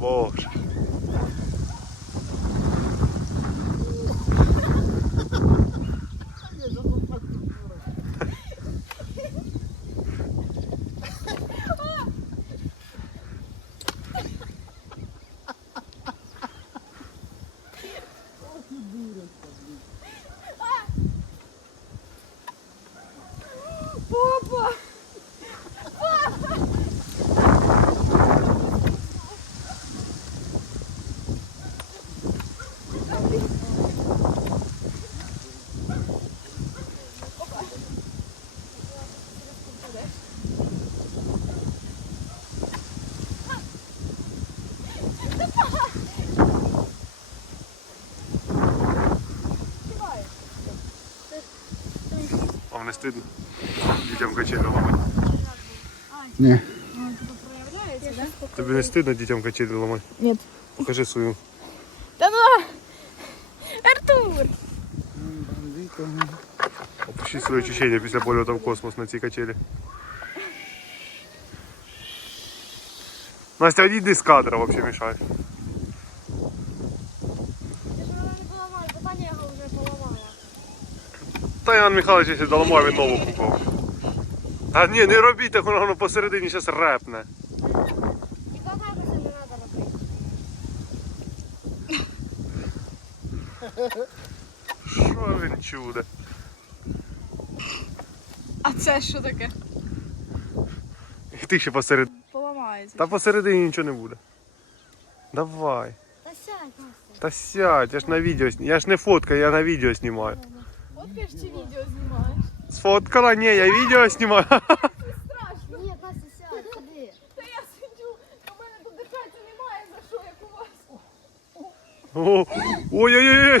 walked. Вам не стидно? Дітям качелі ламати. Ні. Проявляється, да? Тобі не стидно дітям качелі ламати? Нет. Покажи свою. Да ну! Артур! Опишіть свої ощущення після польоту в космос на цій качелі. Настя, одійди з кадра, взагалі мішаєш. Я ж вона не поламала, бо Таня його вже поламала. Та Іван Михайлович, якщо доламав, він нову купив. А ні, не робіть так, воно воно посередині зараз репне. І багато це не треба робити. Що він чудо? А це що таке? І ти ще посеред. Поламається. Та посередині нічого не буде. Давай. Та сядь, Настя. Та сядь, я ж на відео сні- Я ж не фоткаю, я на відео знімаю. Фоткаєш чи видео снимаешь? Сфоткала? Ні, я. Страшно. Настя, сядь, ходи. Та я сидю, у мене тут дихати немає за що, як у вас. Ой-ой-ой.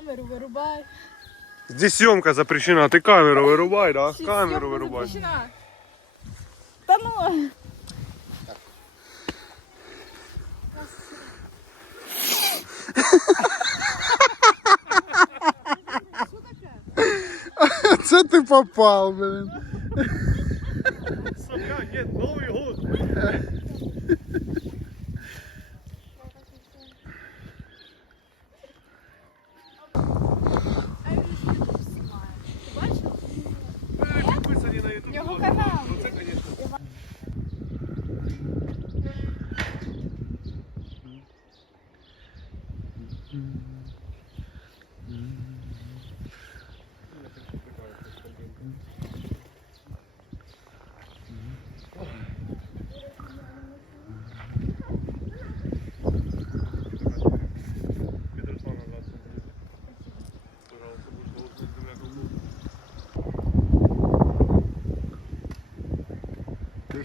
Камеру вирубай. Здесь съемка запрещена, ты камеру вырубай, да? Всі Камеру зйомка вырубай. запрещена. Та ну. Це ти попав, блин. Нет, Новый год.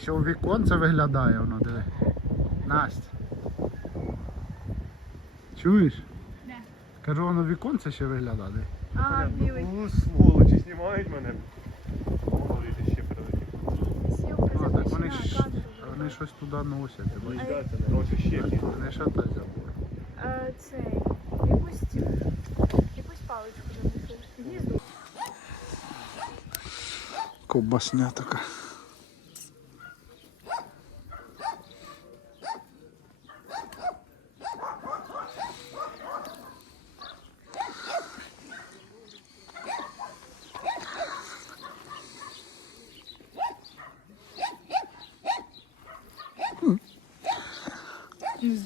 Ще у віконце виглядає воно, диви. Настя. Чуєш? Да. Кажу, воно в віконце ще виглядає. диви. А, білий. Ну, сволочі, знімають мене. Молодці, ще прилетів. Зйомка А, так вони ж вони щось туди носять, ти бачиш? Їдаться, короче, ще Вони ще так забули. Е, Цей, якусь, якусь паличку занесли. Гніздо. Ковбасня така.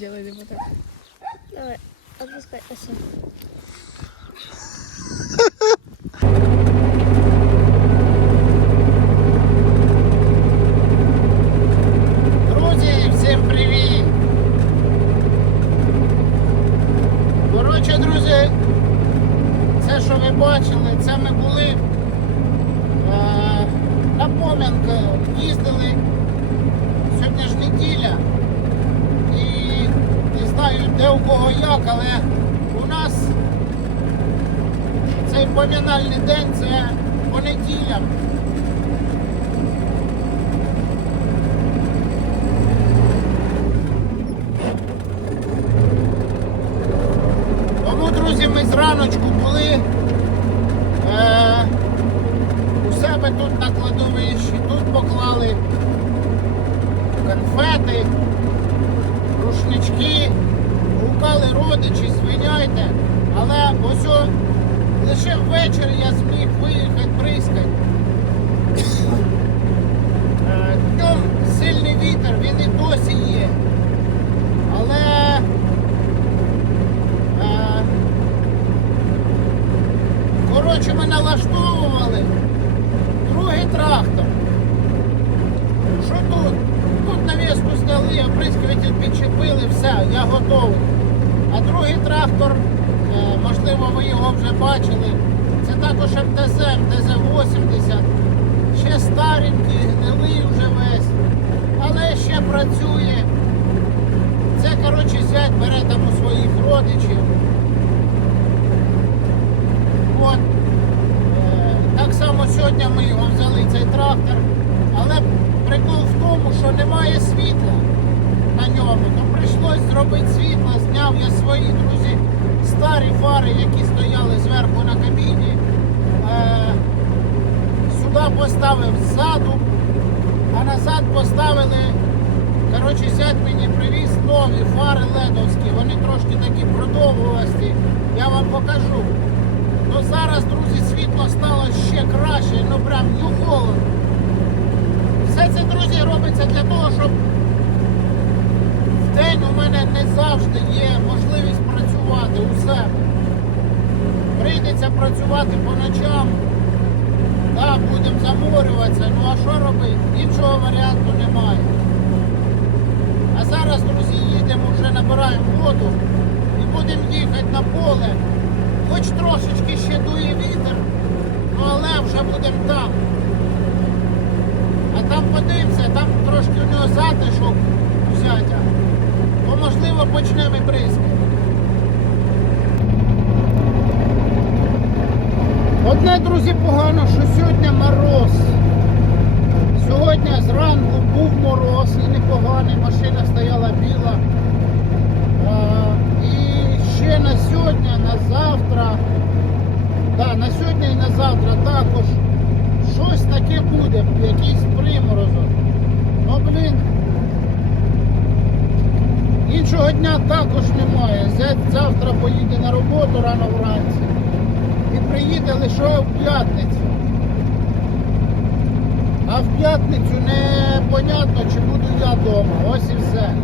Ну, вот так. Давай, отпускай, Ася. ви бачили, це ми були е, на Пом'янка, їздили. Сьогодні ж неділя. І не знаю де у кого як, але у нас цей помінальний день це понеділя. Тому, друзі, ми зраночку були е, у себе тут на кладовищі, тут поклали конфети, рушнички, гукали родичі, звиняйте, але ось о, лише ввечері я зміг виїхати бризкати. Е, Днем сильний вітер, він і досі є. Але е, коротше ми налаштовували другий трактор. Що тут? Тут здали, оприскуватель підчепили, все, я готовий. А другий трактор, е, можливо, ви його вже бачили. Це також МТЗ, МТЗ-80. Ще старенький, гнилий вже весь. Але ще працює. Це, коротше, зять бере там у своїх родичів. От. Е, Так само сьогодні ми його взяли цей трактор, але прикол в тому, що немає світла на ньому. То прийшлось зробити світло, зняв я свої друзі старі фари, які стояли зверху на кабіні. Е, Сюди поставив ззаду, а назад поставили. Коротше, зять мені привіз нові фари ледовські, вони трошки такі продовгувасті. Я вам покажу. Ну зараз, друзі, світло стало ще краще, ну прям нюхоло. Все це, друзі, робиться для того, щоб в день у мене не завжди є можливість працювати у себе. Прийдеться працювати по ночам. Так, будемо заморюватися, ну а що робити? Іншого варіанту немає. А зараз, друзі, їдемо, вже набираємо воду і будемо їхати на поле. Хоч трошечки ще дує вітер, ну але вже будемо там. Там подивимося, там трошки у нього затишок взяття. То можливо почнемо і бризкати. Одне, друзі, погано, що сьогодні мороз. Сьогодні зранку був мороз і непоганий, машина стояла біла. А, і ще на сьогодні, на завтра, да, на сьогодні і на завтра також щось таке буде, якийсь приморозок. Ну блін. Іншого дня також немає. Зять завтра поїде на роботу рано вранці і приїде лише в п'ятницю. А в п'ятницю не понятно, чи буду я вдома. Ось і все.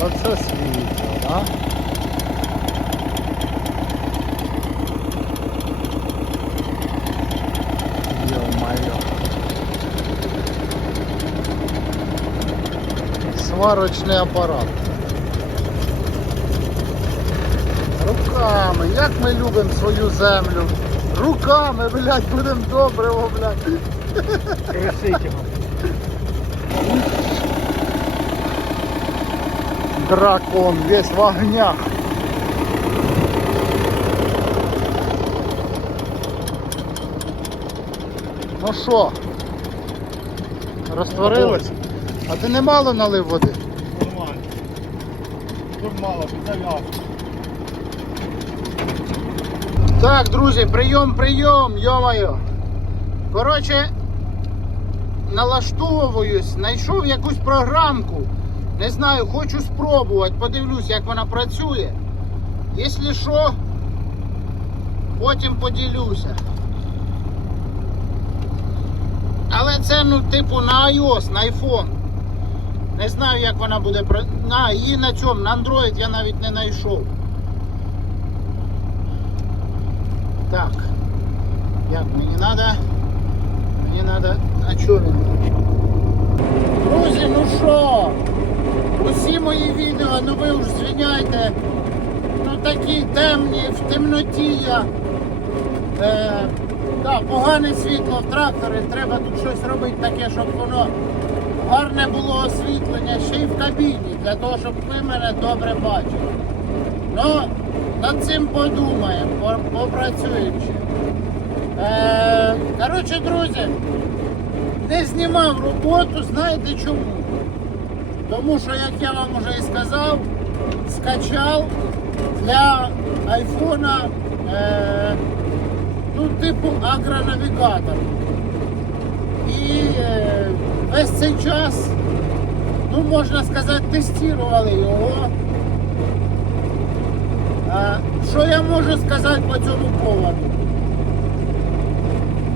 Оце світло, да? Йо-моє. Сварочний апарат. Руками, як ми любимо свою землю. Руками, блядь, будемо добре, блядь. Решительно. Дракон весь в огнях. Ну що? Розтворилось? А ти немало налив води? Нормально. Тут мало, підзав'язку. Так, друзі, прийом, прийом, йомаю. Коротше, налаштовуюсь, знайшов якусь програмку. Не знаю, хочу спробувати, подивлюсь, як вона працює. Якщо що, потім поділюся. Але це, ну, типу, на iOS, на iPhone. Не знаю, як вона буде пра- На, її на цьому, на Android я навіть не знайшов. Так. Як мені треба? Мені треба. А чого він? Друзі, ну що? Усі мої відео, ну ви вже звиняйте. Ну такі темні, в темноті я. Е, да, погане світло в тракторі, треба тут щось робити таке, щоб воно гарне було освітлення ще й в кабіні, для того, щоб ви мене добре бачили. Ну, над цим подумаємо, по- попрацюємо ще. Е, коротше, друзі, не знімав роботу, знаєте чому? Тому що, як я вам вже і сказав, скачав для айфона е, ну, типу агронавігатор. І е, весь цей час, ну можна сказати, тестували його. Що я можу сказати по цьому поводу?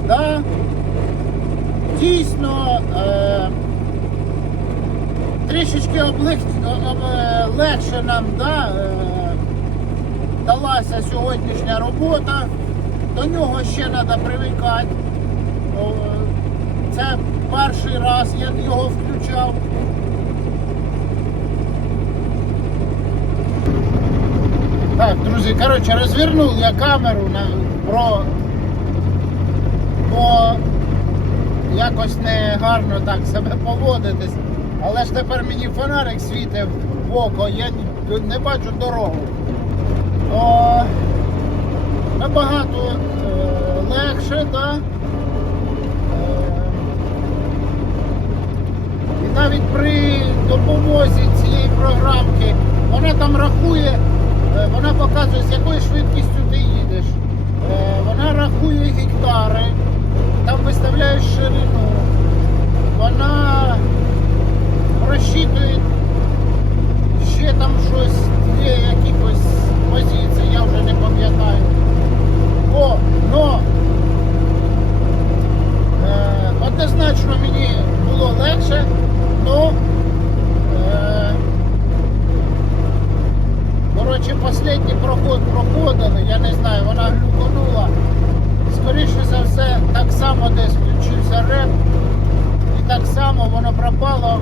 Да, дійсно е, трішечки облег, е, легше нам да, далася сьогоднішня робота. До нього ще треба привикати. Це перший раз я його включав. Так, друзі, коротше, розвернув я камеру на про бо якось не гарно так себе поводитись. Але ж тепер мені фонарик світив в око, я не бачу дорогу. О, набагато е, легше, так? І навіть при допомозі цієї програмки вона там рахує, е, вона показує, з якою швидкістю ти їдеш. Е, Вона рахує гектари, там виставляє ширину. Вона розчитує ще там щось, є якихось позицій, я вже не пам'ятаю. О, но Е, однозначно мені було легше, але е, коротше, останній проход проходили, я не знаю, вона глюконула. Скоріше за все, так само десь включився реп, і так само воно пропало.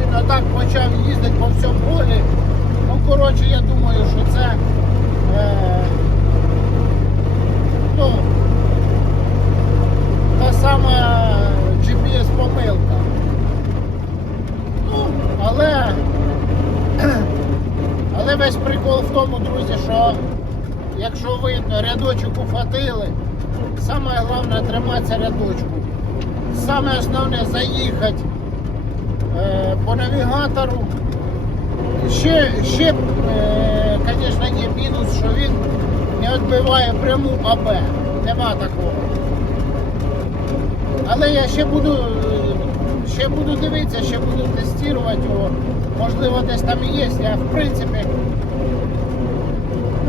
Він отак почав їздити по всьому полі. Ну, коротше, я думаю, що це е, ну, та сама GPS-помилка. Ну, але, але весь прикол в тому, друзі, що якщо видно, ухватили, саме головне триматися рядочку. Саме основне заїхати е, по навігатору. Ще, ще е, звісно, є мінус, що він не відбиває пряму АБ. Нема такого. Але я ще буду ще буду дивитися, ще буду тестувати його. Можливо, десь там і є. Я в принципі,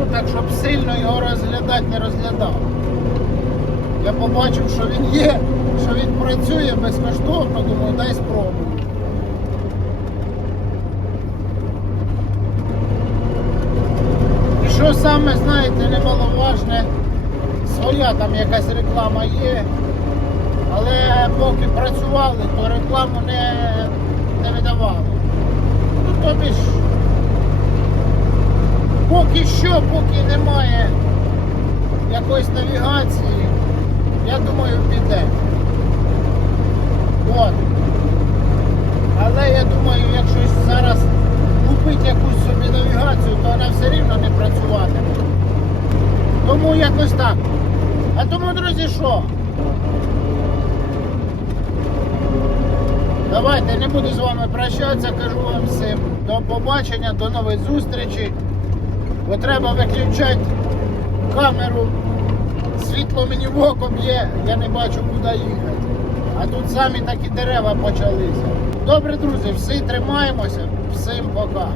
ну так, щоб сильно його розглядати, не розглядав. Я побачив, що він є, що він працює безкоштовно, думаю, дай спробую. І що саме, знаєте, немаловажне, своя там якась реклама є. Але поки працювали, то рекламу не, не видавали. Ну тобі ж поки що, поки немає якоїсь навігації, я думаю, піде. От. Але я думаю, якщо зараз купити якусь собі навігацію, то вона все рівно не працюватиме. Тому якось так. А тому, друзі, що? Давайте не буду з вами прощатися, кажу вам всім до побачення, до нових зустрічей. Бо треба виключати камеру. Світло мені в око б'є, я не бачу, куди їхати. А тут самі такі дерева почалися. Добре, друзі, всі тримаємося, всім пока.